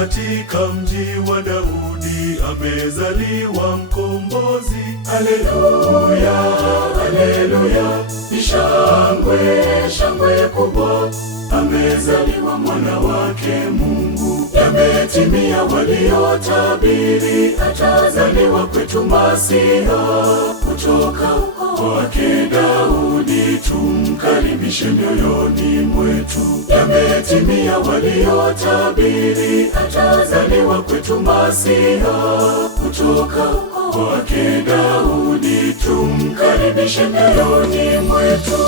katika mji wa Daudi amezaliwa mkombozi. Haleluya, haleluya, ni shangwe, shangwe kubwa. Amezaliwa mwana wake Mungu. Yametimia waliotabiri, atazaliwa kwetu Masiha. Kutoka kwake Daudi tumkaribishe mioyoni mwetu. Yametimia waliotabiri, atazaliwa kwetu Masiha. Kutoka kwake Daudi tumkaribishe mioyoni mwetu.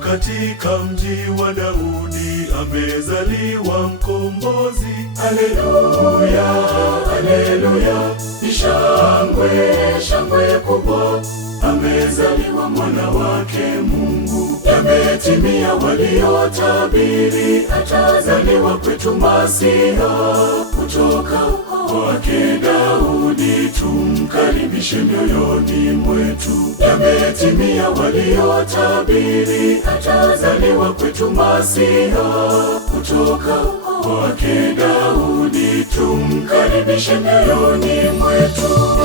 Katika mji wa Daudi amezaliwa mkombozi. Haleluya, haleluya, ni shangwe, shangwe kubwa. Amezaliwa mwana wake Mungu. Yametimia waliotabiri, atazaliwa kwetu Masiha. Kutoka kwake Daudi tumkaribishe mioyoni mwetu. Yametimia waliotabiri, atazaliwa kwetu Masiha. Kutoka kwake Daudi tumkaribishe mioyoni mwetu.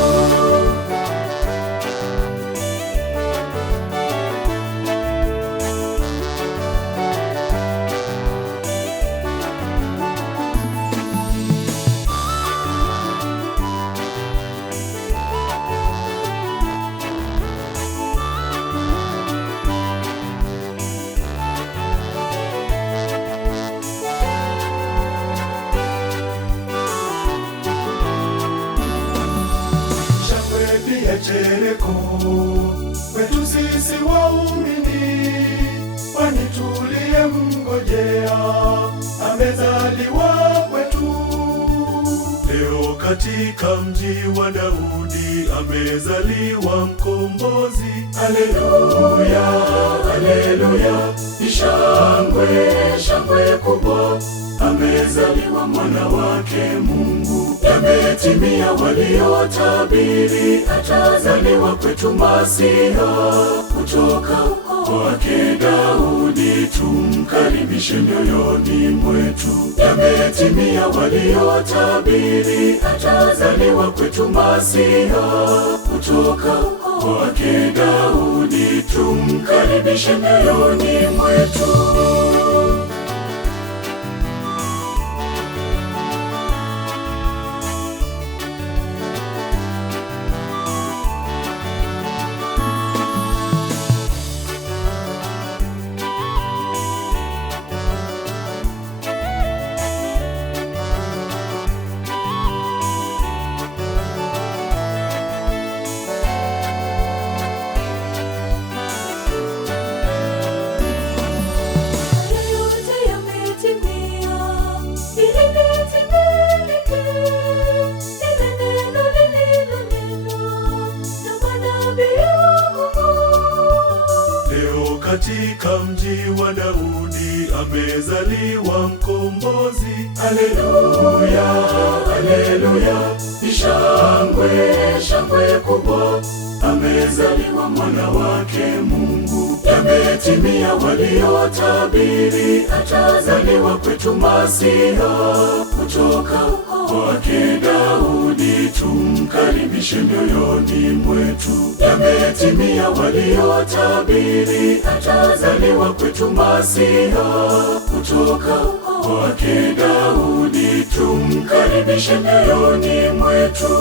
Chereko kwetu sisi waumini, kwani tuliyemngojea amezaliwa kwetu. Leo katika mji wa Daudi amezaliwa mkombozi. Haleluya, haleluya, ni shangwe, shangwe kubwa. Amezaliwa mwana wake Mungu. Yametimia waliotabiri, atazaliwa kwetu Masiha. Kutoka kwake Daudi tumkaribishe mioyoni mwetu. Yametimia waliotabiri, atazaliwa kwetu Masiha. Kutoka kwake Daudi tumkaribishe mioyoni mwetu. Katika mji wa Daudi amezaliwa mkombozi. Haleluya, haleluya, ni shangwe, shangwe kubwa. Amezaliwa mwana wake Mungu. Yametimia waliotabiri, atazaliwa kwetu Masiha. Kutoka kwake Daudi tumkaribishe mioyoni mwetu. Yametimia waliotabiri, atazaliwa kwetu Masiha. Kutoka kwake Daudi tumkaribishe mioyoni mwetu.